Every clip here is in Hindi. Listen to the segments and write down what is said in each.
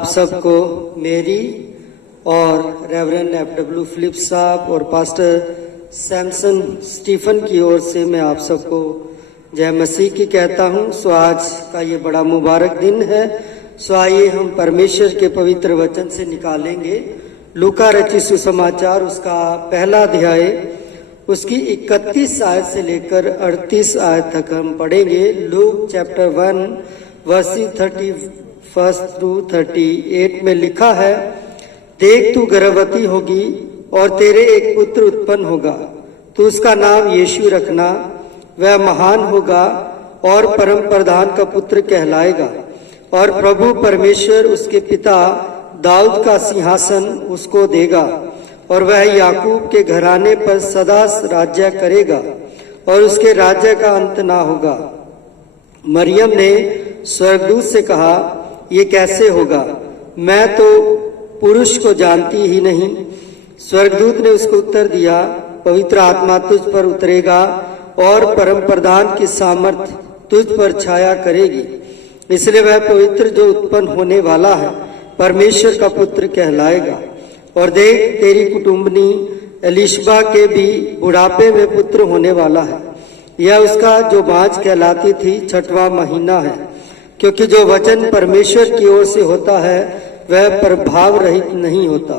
आप सबको मेरी और रेवरेंड F.W. फिलिप साहब और पास्टर सैमसन स्टीफन की ओर से मैं आप सबको जय मसीह की कहता हूँ। सो आज का ये बड़ा मुबारक दिन है। सो आइए हम परमेश्वर के पवित्र वचन से निकालेंगे लूका रचित सुसमाचार उसका पहला अध्याय उसकी 31 आयत से लेकर 38 आयत तक हम पढ़ेंगे। लूक चैप्टर 1 वर्सेस 31 टू 38 में लिखा है, देख तू गर्भवती होगी और तेरे एक पुत्र उत्पन्न होगा, तू उसका नाम यीशु रखना। वह महान होगा और परम प्रधान का पुत्र कहलाएगा और प्रभु परमेश्वर उसके पिता दाऊद का सिंहासन उसको देगा और वह याकूब के घराने पर सदा राज्य करेगा और उसके राज्य का अंत ना होगा। मरियम ने स्वर्गदूत से कहा, ये कैसे होगा, मैं तो पुरुष को जानती ही नहीं। स्वर्गदूत ने उसको उत्तर दिया, पवित्र आत्मा तुझ पर उतरेगा और परम प्रधान की सामर्थ तुझ पर छाया करेगी, इसलिए वह पवित्र जो उत्पन्न होने वाला है परमेश्वर का पुत्र कहलाएगा। और देख तेरी कुटुंबनी एलिशबा के भी बुढ़ापे में पुत्र होने वाला है। यह उसका जो बाँझ कहलाती थी 6वां महीना है, क्योंकि जो वचन परमेश्वर की ओर से होता है वह प्रभाव रहित नहीं होता।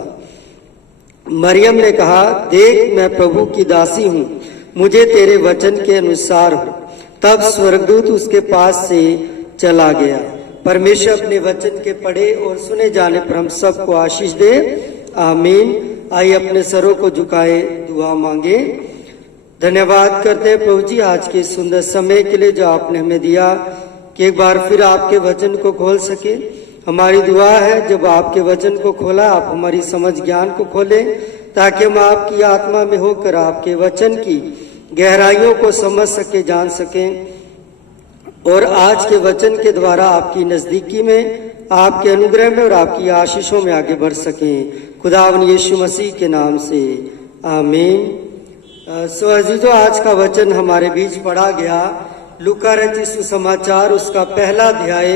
मरियम ने कहा, देख मैं प्रभु की दासी हूँ, मुझे तेरे वचन के अनुसार हो। तब स्वर्गदूत उसके पास से चला गया। परमेश्वर अपने वचन के पढ़े और सुने जाने पर हम सबको आशीष दे, आमीन। आइए अपने सरों को झुकाए दुआ मांगे। धन्यवाद करते हैं प्रभु जी आज के सुंदर समय के लिए जो आपने हमें दिया कि एक बार फिर आपके वचन को खोल सके। हमारी दुआ है जब आपके वचन को खोला आप हमारी समझ ज्ञान को खोलें, ताकि हम आपकी आत्मा में होकर आपके वचन की गहराइयों को समझ सके, जान सकें और आज के वचन के द्वारा आपकी नजदीकी में, आपके अनुग्रह में और आपकी आशीषों में आगे बढ़ सकें। खुदावन यीशु मसीह के नाम से आमीन। सो अजीजों, आज का वचन हमारे बीच पढ़ा गया लूका रचित सुसमाचार उसका पहला अध्याय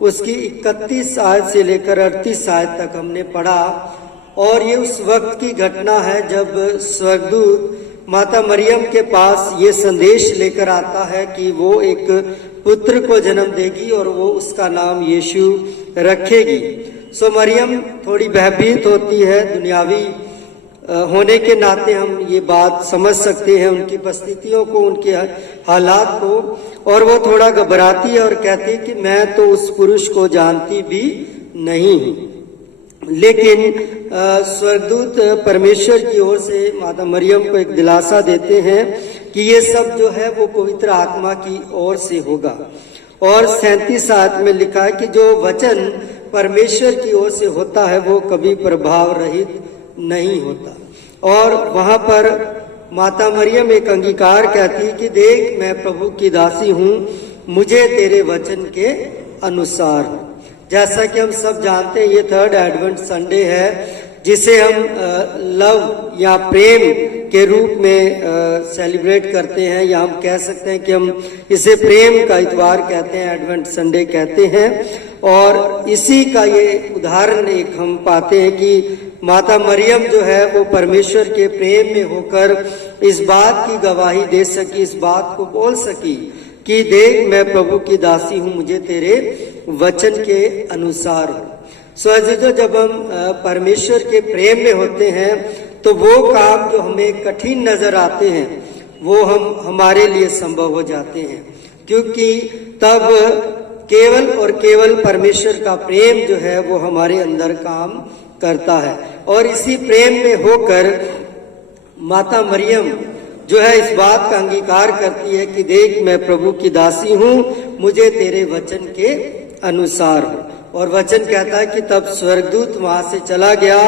उसकी 31 आयत से लेकर 38 आयत तक हमने पढ़ा। और ये उस वक्त की घटना है जब स्वर्गदूत माता मरियम के पास ये संदेश लेकर आता है कि वो एक पुत्र को जन्म देगी और वो उसका नाम यीशु रखेगी। सो मरियम थोड़ी भयभीत होती है। दुनियावी होने के नाते हम ये बात समझ सकते हैं उनकी परिस्थितियों को, उनके हालात को, और वो थोड़ा घबराती है और कहती है कि मैं तो उस पुरुष को जानती भी नहीं हूँ। लेकिन स्वर्गदूत परमेश्वर की ओर से माता मरियम को एक दिलासा देते हैं कि ये सब जो है वो पवित्र आत्मा की ओर से होगा। और 37 आयत में लिखा है कि जो वचन परमेश्वर की ओर से होता है वो कभी प्रभाव रहित नहीं होता। और वहां पर माता मरियम एक अंगीकार कहती है कि देख मैं प्रभु की दासी हूँ, मुझे तेरे वचन के अनुसार हो। जैसा कि हम सब जानते हैं ये 3rd एडवेंट संडे है, जिसे हम लव या प्रेम के रूप में सेलिब्रेट करते हैं, या हम कह सकते हैं कि हम इसे प्रेम का इतवार कहते हैं, एडवेंट संडे कहते हैं। और इसी का ये उदाहरण एक हम पाते हैं कि माता मरियम जो है वो परमेश्वर के प्रेम में होकर इस बात की गवाही दे सकी, इस बात को बोल सकी कि देख मैं प्रभु की दासी हूँ, मुझे तेरे वचन के अनुसार हो। सो अजीजों, जब हम परमेश्वर के प्रेम में होते हैं तो वो काम जो हमें कठिन नजर आते हैं वो हमारे लिए संभव हो जाते हैं, क्योंकि तब केवल और केवल परमेश्वर का प्रेम जो है वो हमारे अंदर काम करता है। और इसी प्रेम में होकर माता मरियम जो है इस बात का अंगीकार करती है कि देख मैं प्रभु की दासी हूँ, मुझे तेरे वचन के अनुसार हो। और वचन कहता है कि तब स्वर्गदूत वहां से चला गया।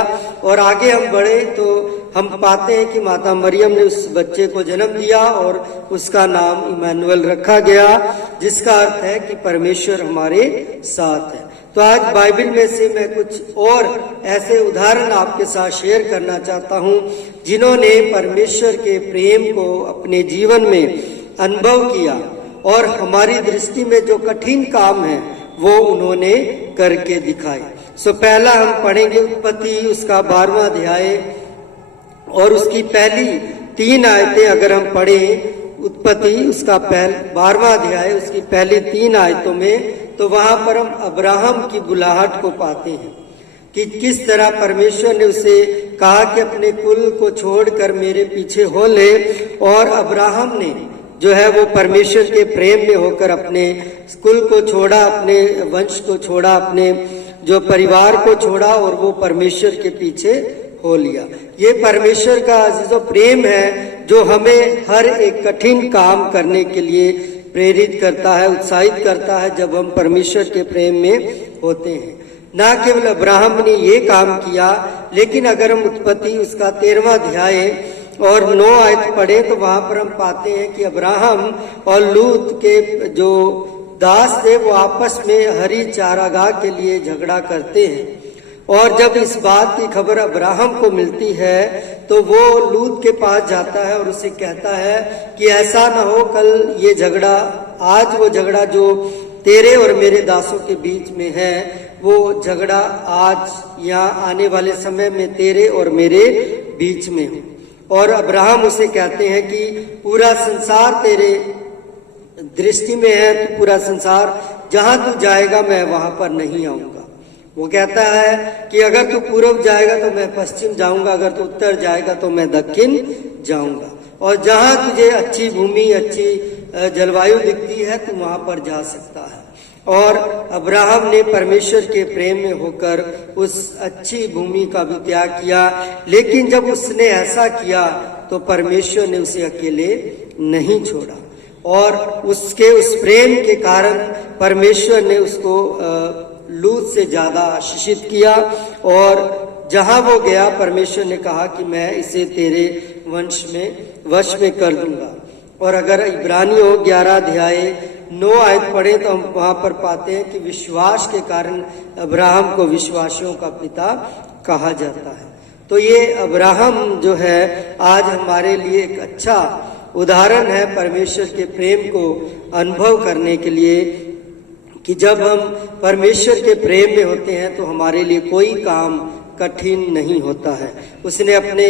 और आगे हम बढ़े तो हम पाते हैं कि माता मरियम ने उस बच्चे को जन्म दिया और उसका नाम इमैनुअल रखा गया, जिसका अर्थ है कि परमेश्वर हमारे साथ है। तो आज बाइबल में से मैं कुछ और ऐसे उदाहरण आपके साथ शेयर करना चाहता हूँ जिन्होंने परमेश्वर के प्रेम को अपने जीवन में अनुभव किया और हमारी दृष्टि में जो कठिन काम है वो उन्होंने करके दिखाए। सो पहला हम पढ़ेंगे उत्पत्ति उसका 12वां अध्याय और उसकी पहली 3 आयतें अगर हम पढ़ें उत्पत्ति उसका 12वां अध्याय उसकी पहली 3 आयतों में, तो वहां पर हम अब्राहम की बुलाहट को पाते हैं कि किस तरह परमेश्वर ने उसे कहा कि अपने कुल को छोड़कर मेरे पीछे हो ले, और अब्राहम ने जो है वो परमेश्वर के प्रेम में होकर अपने कुल को छोड़ा, अपने वंश को छोड़ा, अपने जो परिवार को छोड़ा और वो परमेश्वर के पीछे हो लिया। ये परमेश्वर का जो प्रेम है जो हमें हर एक कठिन काम करने के लिए प्रेरित करता है, उत्साहित करता है जब हम परमेश्वर के प्रेम में होते हैं। ना केवल अब्राहम ने ये काम किया, लेकिन अगर हम उत्पत्ति उसका 13वां अध्याय और 9 आयत पढ़े तो वहां पर हम पाते हैं कि अब्राहम और लूत के जो दास थे वो आपस में हरी चारागाह के लिए झगड़ा करते हैं। और जब इस बात की खबर अब्राहम को मिलती है तो वो लूत के पास जाता है और उसे कहता है कि ऐसा ना हो कल ये झगड़ा, आज वो झगड़ा जो तेरे और मेरे दासों के बीच में है, वो झगड़ा आज या आने वाले समय में तेरे और मेरे बीच में हो। और अब्राहम उसे कहते हैं कि पूरा संसार तेरे दृष्टि में है, तो पूरा संसार जहां तू जाएगा मैं वहां पर नहीं आऊंगा। वो कहता है कि अगर तू पूर्व जाएगा तो मैं पश्चिम जाऊंगा, अगर तू उत्तर जाएगा तो मैं दक्षिण जाऊंगा, और जहां तुझे अच्छी भूमि, अच्छी जलवायु दिखती है तू वहां पर जा सकता है। और अब्राहम ने परमेश्वर के प्रेम में होकर उस अच्छी भूमि का भी त्याग किया, लेकिन जब उसने ऐसा किया तो परमेश्वर ने उसे अकेले नहीं छोड़ा, और उसके उस प्रेम के कारण परमेश्वर ने उसको लूत से ज्यादा आशीषित किया, और जहां वो गया परमेश्वर ने कहा कि मैं इसे तेरे वश में कर दूंगा। और अगर इब्रानियों 11 अध्याय 9 आयत पढ़े तो हम वहां पर पाते हैं कि विश्वास के कारण अब्राहम को विश्वासियों का पिता कहा जाता है। तो ये अब्राहम जो है आज हमारे लिए एक अच्छा उदाहरण है परमेश्वर के प्रेम को अनुभव करने के लिए, कि जब हम परमेश्वर के प्रेम में होते हैं तो हमारे लिए कोई काम कठिन नहीं होता है। उसने अपने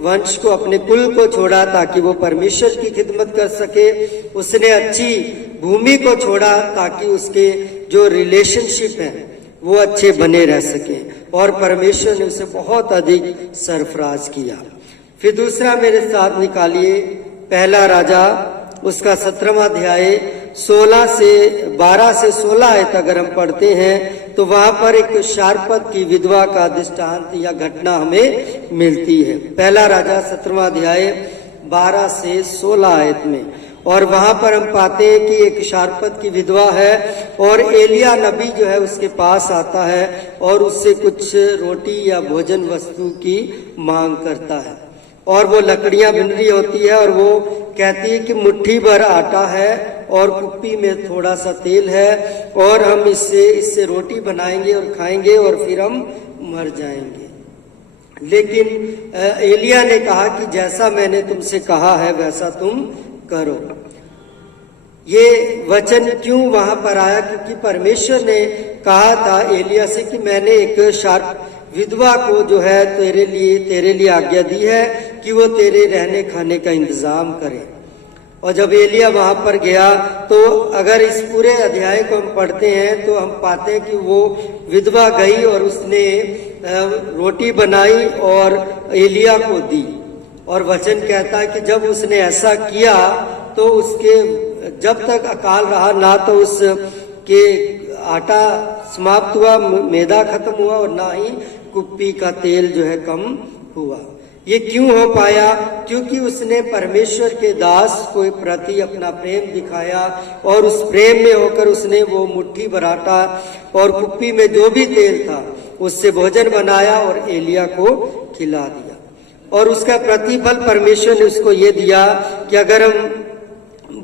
वंश को, अपने कुल को छोड़ा ताकि वो परमेश्वर की खिदमत कर सके। उसने अच्छी भूमि को छोड़ा ताकि उसके जो रिलेशनशिप हैं वो अच्छे बने रह सके, और परमेश्वर ने उसे बहुत अधिक सरफराज किया। फिर दूसरा मेरे साथ निकालिए पहला राजा उसका 17वां अध्याय 12 से 16 आयत अगर हम पढ़ते हैं तो वहां पर एक शारपत की विधवा का दृष्टांत या घटना हमें मिलती है। पहला राजा 17वां अध्याय 12 से 16 आयत में, और वहां पर हम पाते हैं कि एक शारपत की विधवा है और एलिया नबी जो है उसके पास आता है और उससे कुछ रोटी या भोजन वस्तु की मांग करता है, और वो लकड़ियां बिन रही होती है और वो कहती है कि मुट्ठी भर आटा है और कुप्पी में थोड़ा सा तेल है, और हम इससे रोटी बनाएंगे और खाएंगे और फिर हम मर जाएंगे। लेकिन एलिया ने कहा कि जैसा मैंने तुमसे कहा है वैसा तुम करो। ये वचन क्यों वहां पर आया? क्योंकि परमेश्वर ने कहा था एलिया से कि मैंने एक विधवा को जो है तेरे लिए आज्ञा दी है कि वो तेरे रहने खाने का इंतजाम करे। और जब एलिया वहां पर गया तो अगर इस पूरे अध्याय को हम पढ़ते हैं तो हम पाते हैं कि वो विधवा गई और उसने रोटी बनाई और एलिया को दी, और वचन कहता है कि जब उसने ऐसा किया तो उसके जब तक अकाल रहा ना तो उसके आटा समाप्त हुआ, मैदा खत्म हुआ, और ना ही कुप्पी का तेल जो है कम हुआ। ये क्यों हो पाया? क्योंकि उसने परमेश्वर के दास को प्रति अपना प्रेम दिखाया, और उस प्रेम में होकर उसने वो मुट्ठी भर आटा और कुप्पी में जो भी तेल था उससे भोजन बनाया और एलिया को खिला दिया। और उसका प्रतिफल परमेश्वर ने उसको ये दिया कि अगर हम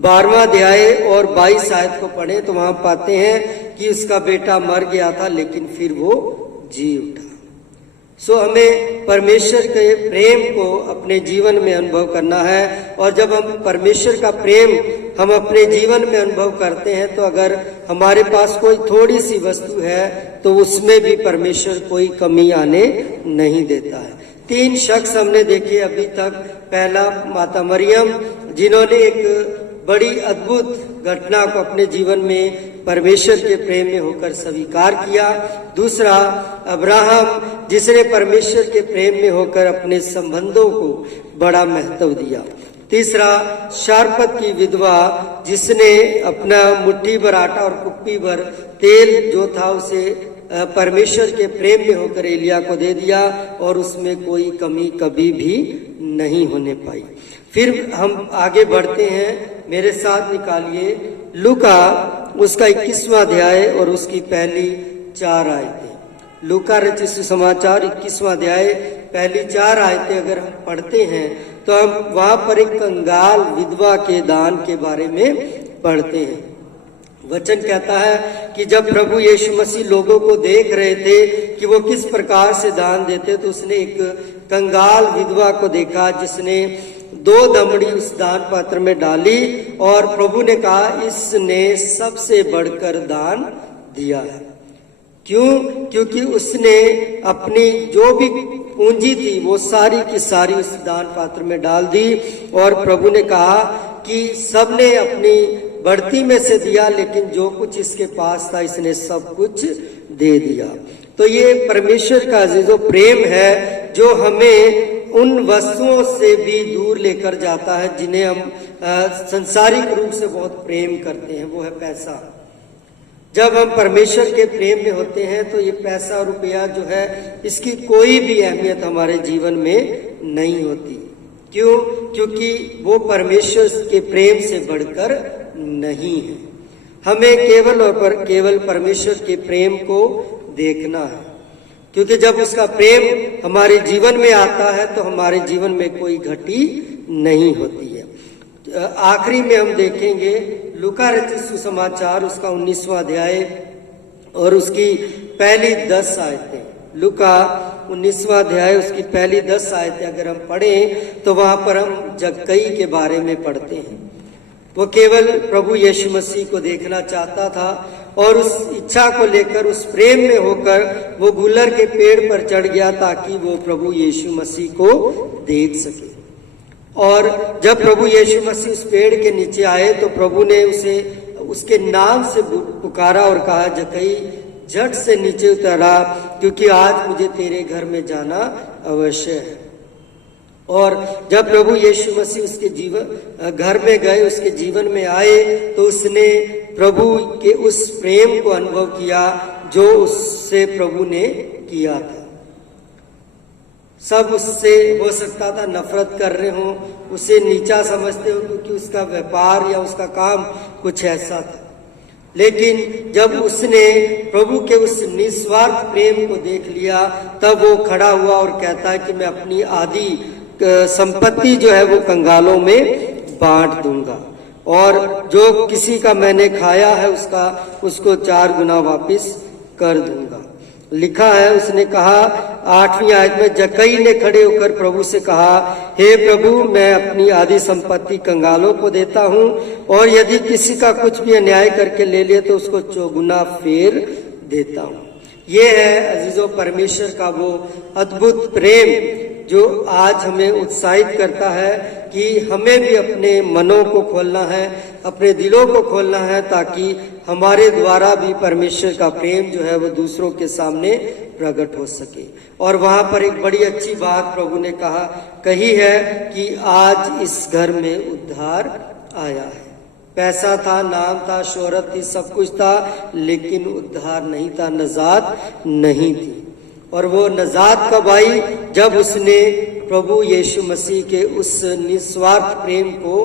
12वां अध्याय और 22 आयत को पढ़े तो वहां पाते हैं कि उसका बेटा मर गया था लेकिन फिर वो जी उठा। सो हमें परमेश्वर के प्रेम को अपने जीवन में अनुभव करना है, और जब हम परमेश्वर का प्रेम हम अपने जीवन में अनुभव करते हैं, तो अगर हमारे पास कोई थोड़ी सी वस्तु है तो उसमें भी परमेश्वर कोई कमी आने नहीं देता है। 3 शख्स हमने देखे अभी तक। पहला माता मरियम, जिन्होंने एक बड़ी अद्भुत घटना को अपने जीवन में परमेश्वर के प्रेम में होकर स्वीकार किया। दूसरा अब्राहम, जिसने परमेश्वर के प्रेम में होकर अपने संबंधों को बड़ा महत्व दिया। तीसरा शारपत की विधवा, जिसने अपना मुट्ठी भर आटा और कुप्पी भर तेल जो था उसे परमेश्वर के प्रेम में होकर एलिया को दे दिया और उसमें कोई कमी कभी भी नहीं होने पाई। फिर हम आगे बढ़ते हैं, मेरे साथ निकालिए लूका उसका 21वां अध्याय और उसकी पहली 4 आयतें। लूका रचित सुसमाचार 21वां अध्याय पहली 4 आयतें अगर हम पढ़ते हैं तो हम वहां पर एक कंगाल विधवा के दान के बारे में पढ़ते हैं। वचन कहता है कि जब प्रभु यीशु मसीह लोगों को देख रहे थे कि वो किस प्रकार से दान देते, तो उसने एक कंगाल विधवा को देखा जिसने 2 दमड़ी उस दान पात्र में डाली और प्रभु ने कहा, इसने सबसे बढ़कर दान दिया है। क्यों? क्योंकि उसने अपनी जो भी पूंजी थी वो सारी की सारी उस दान पात्र में डाल दी और प्रभु ने कहा कि सबने अपनी बढ़ती में से दिया, लेकिन जो कुछ इसके पास था इसने सब कुछ दे दिया। तो ये परमेश्वर का जो प्रेम है जो हमें उन वस्तुओं से भी दूर लेकर जाता है जिन्हें हम संसारिक रूप से बहुत प्रेम करते हैं, वो है पैसा। जब हम परमेश्वर के प्रेम में होते हैं तो ये पैसा और रुपया जो है इसकी कोई भी अहमियत हमारे जीवन में नहीं होती। क्यों? क्योंकि वो परमेश्वर के प्रेम से बढ़कर नहीं है। हमें केवल और केवल परमेश्वर के प्रेम को देखना है, क्योंकि जब उसका प्रेम हमारे जीवन में आता है तो हमारे जीवन में कोई घटी नहीं होती है। आखिरी में हम देखेंगे लूका रचित सुसमाचार उसका 19वां अध्याय और उसकी पहली 10 आयतें। लूका 19वां अध्याय उसकी पहली 10 आयतें अगर हम पढ़ें तो वहां पर हम जक्कई के बारे में पढ़ते हैं। वो केवल प्रभु यीशु मसीह को देखना चाहता था और उस इच्छा को लेकर, उस प्रेम में होकर वो गुलर के पेड़ पर चढ़ गया ताकि वो प्रभु यीशु मसीह को देख सके। और जब प्रभु यीशु मसीह उस पेड़ के नीचे आए तो प्रभु ने उसे उसके नाम से पुकारा और कहा, जक्कई झट से नीचे उतरा, क्योंकि आज मुझे तेरे घर में जाना अवश्य है। और जब प्रभु यीशु मसीह उसके जीवन घर में गए, उसके जीवन में आए, तो उसने प्रभु के उस प्रेम को अनुभव किया जो उससे प्रभु ने किया था। सब उससे हो सकता था नफरत कर रहे हो, उसे नीचा समझते हो क्योंकि उसका व्यापार या उसका काम कुछ ऐसा था, लेकिन जब उसने प्रभु के उस निस्वार्थ प्रेम को देख लिया तब वो खड़ा हुआ और कहता है कि मैं अपनी आधी संपत्ति जो है वो कंगालों में बांट दूंगा और जो किसी का मैंने खाया है उसको 4 गुना वापस कर दूंगा। लिखा है, उसने कहा 8वीं आयत में, जक्कई ने खड़े होकर प्रभु से कहा, हे प्रभु, मैं अपनी आधी संपत्ति कंगालों को देता हूँ और यदि किसी का कुछ भी अन्याय करके ले लिए तो उसको 4 गुना फेर देता हूँ। ये है अजीजों परमेश्वर का वो अद्भुत प्रेम जो आज हमें उत्साहित करता है कि हमें भी अपने मनों को खोलना है, अपने दिलों को खोलना है, ताकि हमारे द्वारा भी परमेश्वर का प्रेम जो है वो दूसरों के सामने प्रकट हो सके। और वहां पर एक बड़ी अच्छी बात प्रभु ने कही है कि आज इस घर में उद्धार आया है। पैसा था, नाम था, शोहरत थी, सब कुछ था, लेकिन उद्धार नहीं था, नजात नहीं थी। और वो नजात कब आई? जब उसने प्रभु यीशु मसीह के उस निस्वार्थ प्रेम को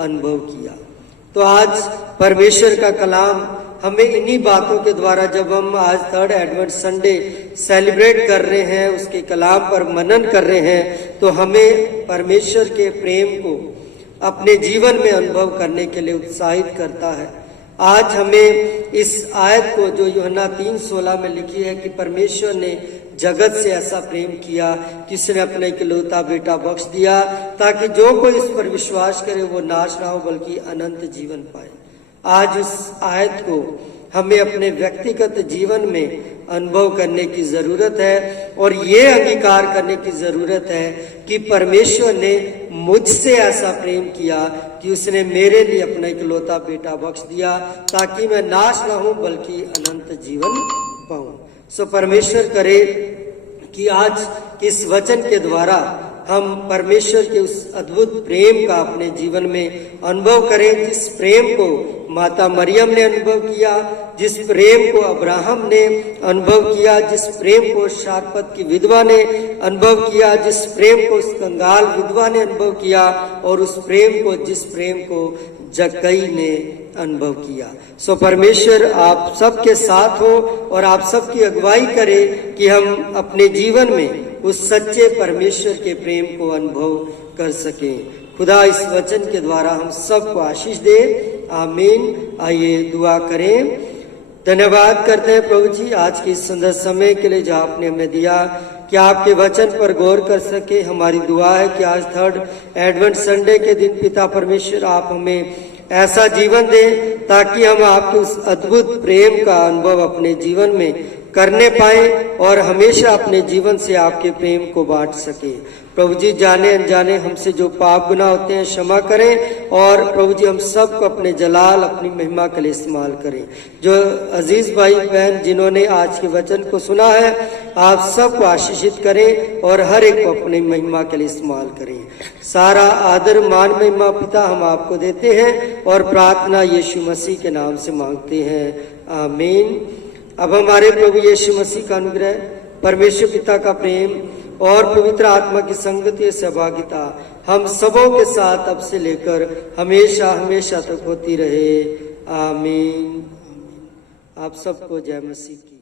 अनुभव किया। तो आज परमेश्वर का कलाम हमें इन्हीं बातों के द्वारा, जब हम आज 3rd एडवेंट संडे सेलिब्रेट कर रहे हैं, उसके कलाम पर मनन कर रहे हैं, तो हमें परमेश्वर के प्रेम को अपने जीवन में अनुभव करने के लिए उत्साहित करता है। आज हमें इस आयत को जो यूहन्ना 3:16 में लिखी है कि परमेश्वर ने जगत से ऐसा प्रेम किया कि उसने अपना इकलौता बेटा बख्श दिया, ताकि जो कोई इस पर विश्वास करे वो नाश ना हो बल्कि अनंत जीवन पाए। आज उस आयत को हमें अपने व्यक्तिगत जीवन में अनुभव करने की जरूरत है और ये अंगीकार करने की जरूरत है कि परमेश्वर ने मुझसे ऐसा प्रेम किया कि उसने मेरे लिए अपना इकलौता बेटा बख्श दिया, ताकि मैं नाश ना हूं बल्कि अनंत जीवन पाऊं। सो परमेश्वर करे कि आज इस वचन के द्वारा हम परमेश्वर के उस अद्भुत प्रेम का अपने जीवन में अनुभव करें, जिस प्रेम को माता मरियम ने अनुभव किया, जिस प्रेम को अब्राहम ने अनुभव किया, जिस प्रेम को शारपत की विधवा ने अनुभव किया, जिस प्रेम को उस कंगाल विधवा ने अनुभव किया, और उस प्रेम को जिस प्रेम को जक्कई ने अनुभव किया। सो परमेश्वर आप सबके साथ हो और आप सबकी अगुवाई करे कि हम अपने जीवन में उस सच्चे परमेश्वर के प्रेम को अनुभव कर सकें। खुदा इस वचन के द्वारा हम सबको आशीष दे। आमीन। आइए दुआ करें। धन्यवाद करते हैं प्रभु जी आज के इस सुंदर समय के लिए जो आपने हमें दिया, कि आपके वचन पर गौर कर सके। हमारी दुआ है कि आज थर्ड एडवेंट संडे के दिन पिता परमेश्वर आप हमें ऐसा जीवन दें ताकि हम आपके उस अद्भुत प्रेम का अनुभव अपने जीवन में करने पाए और हमेशा अपने जीवन से आपके प्रेम को बांट सके। प्रभु जी जाने अनजाने हमसे जो पाप गुनाह होते हैं क्षमा करें, और प्रभु जी हम सबको अपने जलाल अपनी महिमा के लिए इस्तेमाल करें। जो अजीज भाई बहन जिन्होंने आज के वचन को सुना है, आप सबको आशीषित करें और हर एक को अपनी महिमा के लिए इस्तेमाल करें। सारा आदर मान महिमा पिता हम आपको देते हैं और प्रार्थना यीशु मसीह के नाम से मांगते हैं। आमीन। अब हमारे प्रभु यीशु मसीह का अनुग्रह, परमेश्वर पिता का प्रेम और पवित्र आत्मा की संगति सहभागिता हम सबों के साथ अब से लेकर हमेशा हमेशा तक होती रहे। आमीन। आप सबको जय मसीह की।